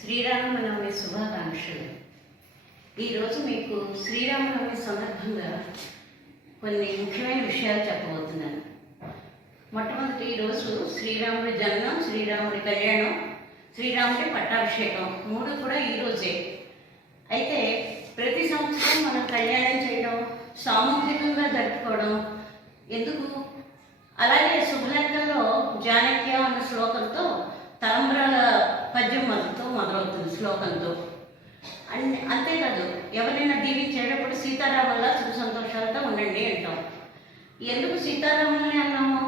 శ్రీరామనవమి శుభాకాంక్షలు. ఈరోజు మీకు శ్రీరామనవమి సందర్భంగా కొన్ని ముఖ్యమైన విషయాలు చెప్పబోతున్నాను. మొట్టమొదటి ఈరోజు శ్రీరాముడి జన్మం, శ్రీరాముడి కళ్యాణం, శ్రీరాముడి పట్టాభిషేకం మూడు కూడా ఈరోజే. అయితే ప్రతి సంవత్సరం మనం కళ్యాణం చేయడం, సామూహికంగా జరుపుకోవడం ఎందుకు? అలాగే శుభలేఖల్లో జానక్య అన్న శ్లోకంతో తలంబ్రాల పద్యం మొదలవుతుంది శ్లోకంతో. అంతేకాదు, ఎవరైనా దీవించేటప్పుడు సీతారాముల సుఖ సంతోషాలతో ఉండండి అంటాం. ఎందుకు సీతారాములని అన్నాము?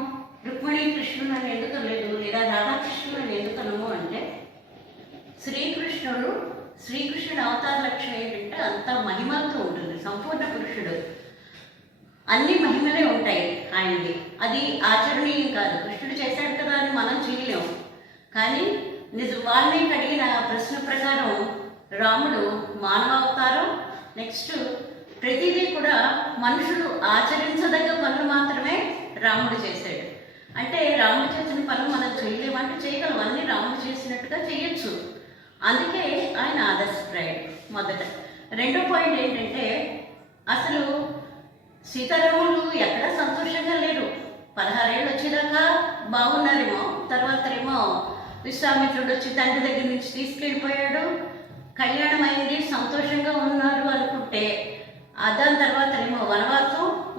రుక్మిణీ కృష్ణుడు అని ఎందుకు లేదు, లేదా రాధాకృష్ణుడు అని ఎందుకు అన్నాము అంటే, శ్రీకృష్ణుడు అవతార లక్ష్యం ఏంటంటే అంత మహిమలతో ఉంటుంది. సంపూర్ణ పురుషుడు, అన్ని మహిమలే ఉంటాయి ఆయనది. అది ఆచరణీయం కాదు. కృష్ణుడు చేశాడు కదా అని మనం చేయలేము. కానీ వాల్మీకి అడిగిన ప్రశ్న ప్రకారం రాముడు మానవావతారం. నెక్స్ట్ ప్రతిదీ కూడా మనుషులు ఆచరించదగ్గ పనులు మాత్రమే రాముడు చేశాడు. అంటే రాముడు చేసిన పనులు మనం చేయలేమంటే చేయగలం, అన్నీ రాముడు చేసినట్టుగా చేయొచ్చు. అందుకే ఆయన ఆదర్శప్రాయుడు. మొదట. రెండో పాయింట్ ఏంటంటే, అసలు సీతారాములు ఎక్కడా సంతోషంగా లేరు. 16 ఏళ్ళు వచ్చేదాకా బాగున్నారేమో, తర్వాత ఏమో విశ్వామిత్రుడు వచ్చి తండ్రి దగ్గర నుంచి తీసుకెళ్ళిపోయాడు, కళ్యాణం అయింది, సంతోషంగా ఉన్నారు అనుకుంటే, దాని తర్వాత ఏమో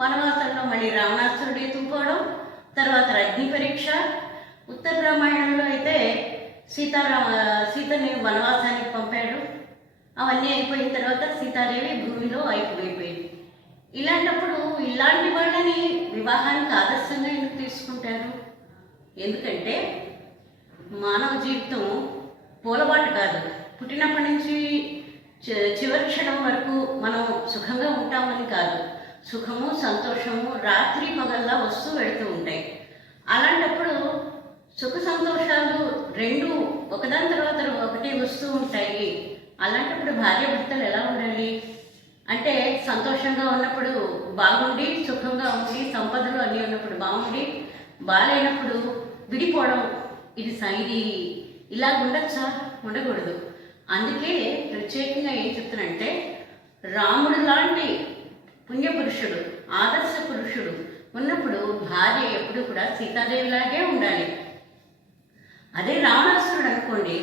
వనవాసంలో మళ్ళీ రావణాసురుడు ఎత్తుకుపోవడం, తర్వాత అగ్ని పరీక్ష. ఉత్తర రామాయణంలో అయితే సీతని వనవాసానికి పంపాడు. అవన్నీ అయిపోయిన తర్వాత సీతాదేవి భూమిలో అయిపోయింది. ఇలాంటప్పుడు ఇలాంటి వాళ్ళని వివాహానికి ఆదర్శంగా ఎందుకు తీసుకుంటారు? ఎందుకంటే మానవ జీవితం పూలబాటు కాదు. పుట్టినప్పటి నుంచి చివరి క్షణం వరకు మనం సుఖంగా ఉంటామని కాదు. సుఖము, సంతోషము రాత్రి పగల్లా వస్తూ వెళుతూ ఉంటాయి. అలాంటప్పుడు సుఖ సంతోషాలు రెండు ఒకదాని తర్వాత ఒకటి వస్తూ ఉంటాయి. అలాంటప్పుడు భార్యాభర్తలు ఎలా ఉండాలి అంటే, సంతోషంగా ఉన్నప్పుడు బాగుండి, సుఖంగా ఉండి, సంపదలు అన్నీ ఉన్నప్పుడు బాగుండి, బాగాలేనప్పుడు విడిపోవడం. ఇది ఇలా ఉండొచ్చా? ఉండకూడదు. అందుకే ప్రత్యేకంగా ఏం చెప్తానంటే, రాముడు లాంటి పుణ్యపురుషుడు, ఆదర్శ పురుషుడు ఉన్నప్పుడు భార్య ఎప్పుడు కూడా సీతాదేవిలాగే ఉండాలి. అదే రావణాసురుడు అనుకోండి,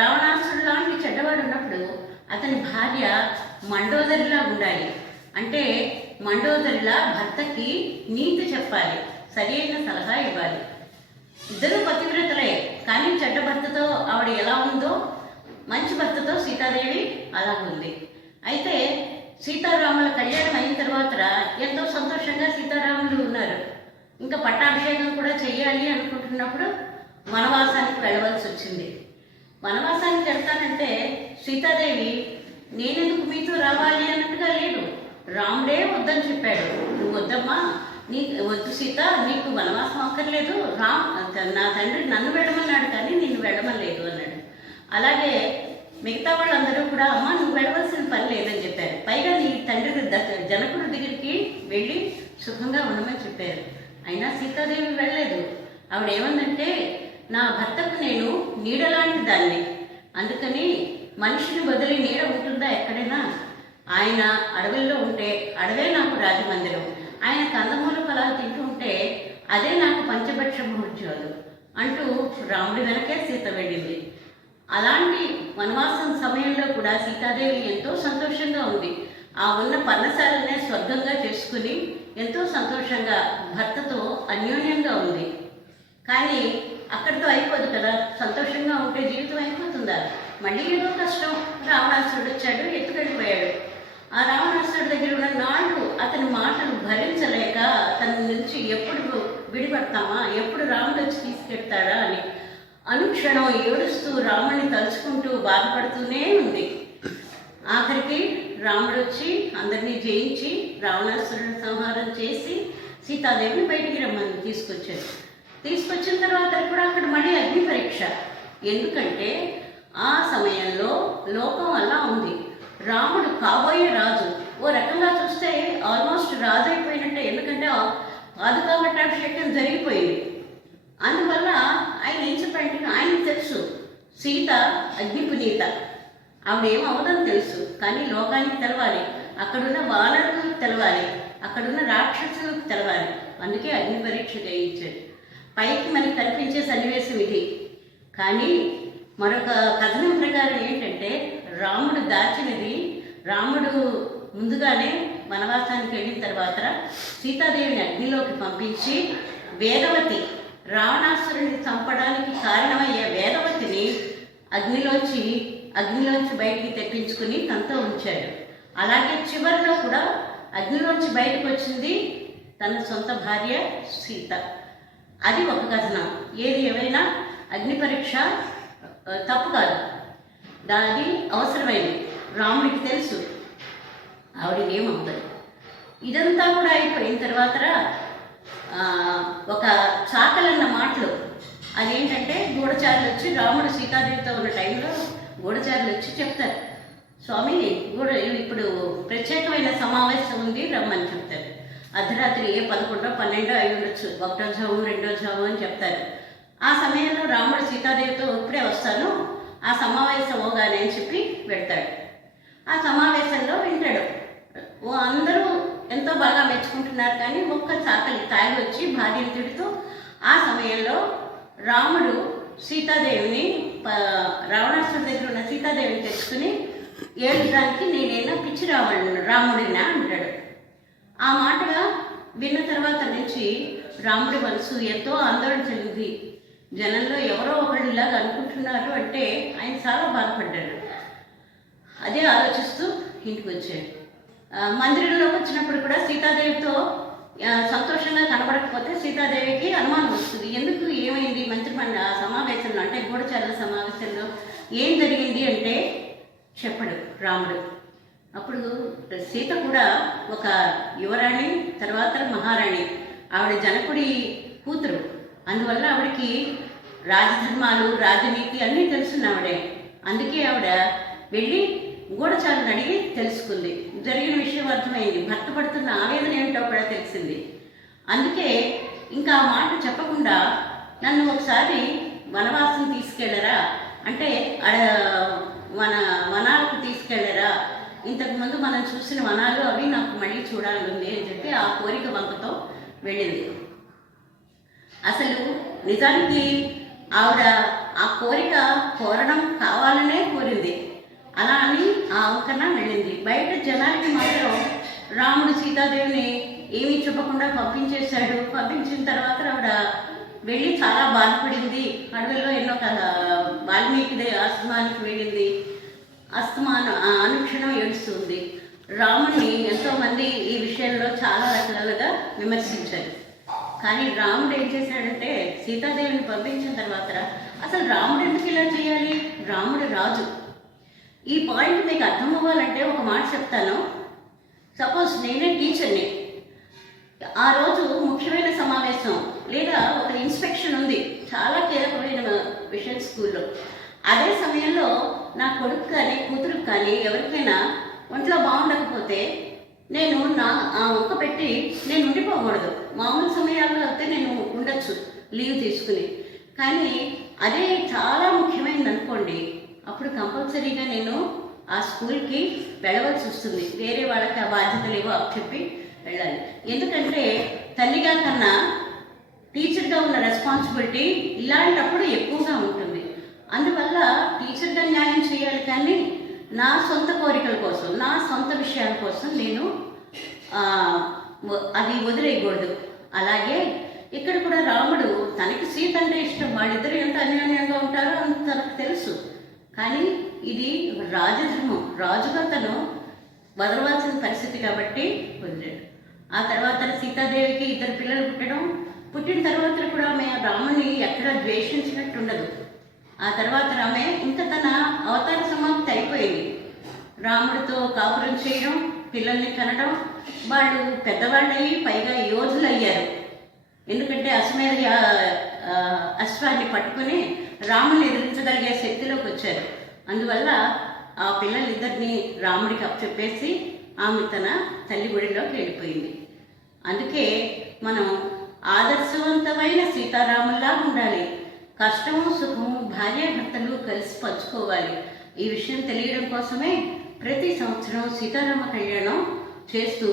రావణాసురుడు లాంటి చెడ్డవాడు ఉన్నప్పుడు అతని భార్య మండోదరిలా ఉండాలి. అంటే మండోదరిలా భర్తకి నీతి చెప్పాలి, సరి అయిన సలహా ఇవ్వాలి. ఇద్దరు పతివ్రతలే, కానీ చెడ్డ భర్తతో ఆవిడ ఎలా ఉందో మంచి భర్తతో సీతాదేవి అలా ఉంది. అయితే సీతారాముల కళ్యాణం అయిన తర్వాత ఎంతో సంతోషంగా సీతారాములు ఉన్నారు. ఇంకా పట్టాభిషేకం కూడా చెయ్యాలి అనుకుంటున్నప్పుడు వనవాసానికి వెళ్ళవలసి వచ్చింది. వనవాసానికి వెళ్తానంటే సీతాదేవి నేనెందుకు మీతో రావాలి అన్నట్టుగా లేదు. రాముడే వద్దని చెప్పాడు. నువ్వు వద్దమ్మా, వద్దు సీత, నీకు వనవాసం అక్కర్లేదు, నా తండ్రి నన్ను వెళ్ళమన్నాడు కానీ నిన్ను వెళ్ళమలేదు అన్నాడు. అలాగే మిగతా వాళ్ళందరూ కూడా అమ్మ నువ్వు వెళ్ళవలసిన పని లేదని చెప్పారు. పైగా నీ తండ్రి జనకుడి దగ్గరికి వెళ్ళి సుఖంగా ఉండమని చెప్పారు. అయినా సీతాదేవి వెళ్ళలేదు. ఆవిడ ఏమందంటే, నా భర్తకు నేను నీడలాంటి దాన్ని, అందుకని మనిషిని వదిలి నీడ ఉంటుందా ఎక్కడైనా? ఆయన అడవుల్లో ఉంటే అడవే నాకు రాజమందిరం, ఆయన కందమూల ఫలాలు తింటూ ఉంటే అదే నాకు పంచభక్ష మహోత్సవాలు అంటూ రాముడి వెనకే సీత వెళ్ళింది. అలాంటి వనవాసం సమయంలో కూడా సీతాదేవి ఎంతో సంతోషంగా ఉంది. ఆ ఉన్న పర్ణశాలనే స్వర్గంగా చేసుకుని ఎంతో సంతోషంగా భర్తతో అన్యోన్యంగా ఉంది. కానీ అక్కడితో అయిపోదు కదా. సంతోషంగా ఉంటే జీవితం అయిపోతుందా? మళ్ళీ ఏదో కష్టం. రావణాసురుడు వచ్చాడు, ఎత్తుకెళ్ళిపోయాడు. ఆ రావణాసురుడి దగ్గర ఉన్న నాళ్ళు అతని మాటలు భరించలేక తన నుంచి ఎప్పుడు విడిపడతామా, ఎప్పుడు రాముడు వచ్చి తీసుకెళ్తాడా అని అనుక్షణం ఏడుస్తూ రాముడిని తలుచుకుంటూ బాధపడుతూనే ఉంది. ఆఖరికి రాముడు వచ్చి అందరినీ జయించి రావణాసురుడిని సంహారం చేసి సీతాదేవిని బయటికి రమ్మని తీసుకొచ్చిన తర్వాత కూడా అక్కడ మళ్ళీ అగ్ని పరీక్ష. ఎందుకంటే ఆ సమయంలో లోకం అలా ఉంది. రాముడు కాబోయే రాజు. ఓ రకంగా చూస్తే ఆల్మోస్ట్ రాజు అయిపోయినట్టే. ఎందుకంటే పాదుకా పట్టాభిషేకం జరిగిపోయింది. అందువల్ల ఆయన ఏం చెప్పంటే, ఆయనకు తెలుసు సీత అగ్నిపునీత, ఆవిడేమవుదని తెలుసు, కానీ లోకానికి తెలవాలి, అక్కడున్న వానరులకు తెలవాలి, అక్కడున్న రాక్షసులకు తెలవాలి. అందుకే అగ్ని పరీక్ష చేయించాడు. పైకి మనకి కనిపించే సన్నివేశం ఇది. కానీ మరొక కథనం ప్రకారం ఏంటంటే, రాముడు దాచినది, రాముడు ముందుగానే వనవాసానికి వెళ్ళిన తర్వాత సీతాదేవిని అగ్నిలోకి పంపించి వేదవతి, రావణాసురుని చంపడానికి కారణమయ్యే వేదవతిని అగ్నిలోంచి బయటికి తెప్పించుకుని తనతో ఉంచాడు. అలాగే చివరిలో కూడా అగ్నిలోంచి బయటకు వచ్చింది తన సొంత భార్య సీత. అది ఒక కథనం. ఏది ఏమైనా అగ్ని పరీక్ష తప్పు కాదు, దాని అవసరమైంది. రాముడికి తెలుసు ఆవిడకి ఏమవుతుంది. ఇదంతా కూడా అయిపోయిన తర్వాత ఒక చాకలన్న మాటలు, అదేంటంటే గూఢచారులు వచ్చి, రాముడు సీతాదేవితో ఉన్న టైంలో గూఢచారులు వచ్చి చెప్తారు, స్వామి ఇప్పుడు ప్రత్యేకమైన సమావేశం ఉంది రమ్మని చెప్తారు. అర్ధరాత్రి 11, 12 అయి ఉండొచ్చు, 1వ జాము 2వ జాము అని చెప్తారు. ఆ సమయంలో రాముడు సీతాదేవితో ఇప్పుడే వస్తాను, ఆ సమావేశం ఓగానే అని చెప్పి వెళ్తాడు. ఆ సమావేశంలో వింటాడు. అందరూ ఎంతో బాగా మెచ్చుకుంటున్నారు, కానీ ఒక్క చాకలి తాగి వచ్చి భార్యను తిడుతూ, ఆ సమయంలో రాముడు సీతాదేవిని, రావణాసురుడి దగ్గర ఉన్న సీతాదేవిని తెచ్చుకుని ఏడుదానికి నేనైనా పిచ్చి రాముడినా అంటాడు. ఆ మాటగా విన్న తర్వాత నుంచి రాముడి మనసు ఎంతో ఆందోళన చెందింది. జనంలో ఎవరో ఒకళ్ళు ఇలాగా అనుకుంటున్నారు అంటే ఆయన చాలా బాధపడ్డాడు. అదే ఆలోచిస్తూ ఇంటికి వచ్చాడు. మందిరంలోకి వచ్చినప్పుడు కూడా సీతాదేవితో సంతోషంగా కనబడకపోతే సీతాదేవికి అనుమానం వస్తుంది. ఎందుకు, ఏమైంది మంత్రిమండలి సమావేశంలో, అంటే గూఢచారుల సమావేశంలో ఏం జరిగింది అంటే చెప్పడు రాముడు. అప్పుడు సీత కూడా ఒక యువరాణి, తర్వాత మహారాణి, ఆవిడ జనకుడి కూతురు. అందువల్ల ఆవిడకి రాజధర్మాలు, రాజనీతి అన్నీ తెలుసున్నావిడే. అందుకే ఆవిడ వెళ్ళి గూఢచారులను అడిగి తెలుసుకుంది. జరిగిన విషయం అర్థమైంది, భర్త పడుతున్న ఆవేదన ఏమిటో కూడా తెలిసింది. అందుకే ఇంకా ఆ మాట చెప్పకుండా, నన్ను ఒకసారి వనవాసం తీసుకెళ్ళరా అంటే వనాలకు తీసుకెళ్ళరా, ఇంతకుముందు మనం చూసిన వనాలు అవి నాకు మళ్ళీ చూడాలని అని చెప్పి ఆ కోరిక వంకతో వెళ్ళింది. అసలు నిజానికి ఆవిడ ఆ కోరిక కోరడం కావాలనే కోరింది. అలా అని ఆ వంకన వెళ్ళింది. బయట జనానికి మాత్రం రాముడు సీతాదేవిని ఏమీ చెప్పకుండా పంపించేశాడు. పంపించిన తర్వాత ఆవిడ వెళ్ళి చాలా బాధపడింది. అడవుల్లో ఎన్నో వాల్మీకి ఆశ్రమానికి వెళ్ళింది. అనుక్షణం ఏడుస్తుంది. రాముడిని ఎంతోమంది ఈ విషయంలో చాలా రకాలుగా విమర్శించారు. కానీ రాముడు ఏం చేశాడంటే, సీతాదేవిని పంపించిన తర్వాత అసలు రాముడు ఎందుకు ఇలా చేయాలి? రాముడు రాజు. ఈ పాయింట్ మీకు అర్థం అవ్వాలంటే ఒక మాట చెప్తాను. సపోజ్ నేనే టీచర్ని, ఆ రోజు ముఖ్యమైన సమావేశం లేదా ఒక ఇన్స్పెక్షన్ ఉంది, చాలా కీలకమైన విషయం స్కూల్లో. అదే సమయంలో నా కొడుకు కానీ కూతురుకు కానీ ఎవరికైనా ఒంట్లో బాగుండకపోతే నేను ఆ ఒక్క పెట్టి నేను ఉండిపోకూడదు. మామూలు సమయాల్లో అయితే నేను ఉండొచ్చు లీవ్ తీసుకుని, కానీ అదే చాలా ముఖ్యమైనది అనుకోండి, అప్పుడు కంపల్సరీగా నేను ఆ స్కూల్కి వెళ్ళవలసి వస్తుంది. వేరే వాళ్ళకి ఆ బాధ్యతలు ఏవో చెప్పి వెళ్ళాలి. ఎందుకంటే తల్లిగా కన్నా టీచర్గా ఉన్న రెస్పాన్సిబిలిటీ ఇలాంటప్పుడు ఎక్కువగా ఉంటుంది. అందువల్ల టీచర్గా న్యాయం చేయాలి, కానీ నా సొంత కోరికల కోసం, నా సొంత విషయాల కోసం నేను అది వదిలేయకూడదు. అలాగే ఇక్కడ కూడా రాముడు, తనకి సీత అంటే ఇష్టం, వాళ్ళిద్దరు ఎంత అన్యోన్యంగా ఉంటారో అని తనకు తెలుసు. కానీ ఇది రాజధర్మం, రాజుగా తను వదలవలసిన పరిస్థితి కాబట్టి వదిలేడు. ఆ తర్వాత సీతాదేవికి 2 పిల్లలు పుట్టిన తర్వాత కూడా ఆమె రాముని ఎక్కడ ద్వేషించినట్టు ఉండదు. ఆ తర్వాత ఆమె ఇంకా తన అవతార సమాప్తి అయిపోయింది. రాముడితో కాపురం చేయడం, పిల్లల్ని కనడం, వాళ్ళు పెద్దవాళ్ళయ్యి పైగా యోధులు అయ్యారు. ఎందుకంటే అశ్వాన్ని పట్టుకుని రాముని ఎదిరించగలిగే శక్తిలోకి వచ్చారు. అందువల్ల ఆ పిల్లలిద్దరిని రాముడికి అప్పచెప్పేసి ఆమె తన తల్లి గుడిలోకి వెళ్ళిపోయింది. అందుకే మనం ఆదర్శవంతమైన సీతారాముల్లా ఉండాలి. కష్టము సుఖము భార్యాభర్తలు కలిసి పంచుకోవాలి. ఈ విషయం తెలియడం కోసమే ప్రతి సంవత్సరం సీతారామ కళ్యాణం చేస్తూ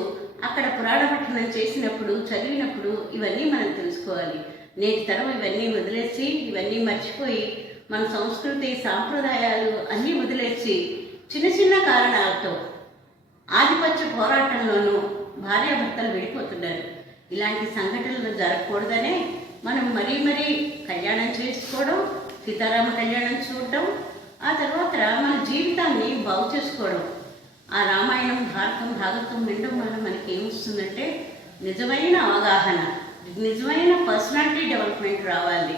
అక్కడ పురాణ పఠనం చేసినప్పుడు చదివినప్పుడు ఇవన్నీ మనం తెలుసుకోవాలి. నేటి తరం ఇవన్నీ వదిలేసి ఇవన్నీ మర్చిపోయి మన సంస్కృతి సాంప్రదాయాలు అన్నీ వదిలేసి చిన్న చిన్న కారణాలతో ఆధిపత్య పోరాటంలోనూ భార్యాభర్తలు విడిపోతున్నారు. ఇలాంటి సంఘటనలు జరగకూడదనే మనం మరీ కళ్యాణం చేసుకోవడం, సీతారామ కళ్యాణం చూడడం, ఆ తర్వాత మన జీవితాన్ని బాగు చేసుకోవడం. ఆ రామాయణం భారతం భాగవతం వినడం వల్ల మనకి ఏమొస్తుందంటే నిజమైన అవగాహన, నిజమైన పర్సనాలిటీ డెవలప్మెంట్ రావాలి.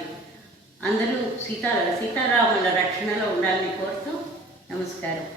అందరూ సీతారాముల రక్షణలో ఉండాలని కోరుతూ నమస్కారం.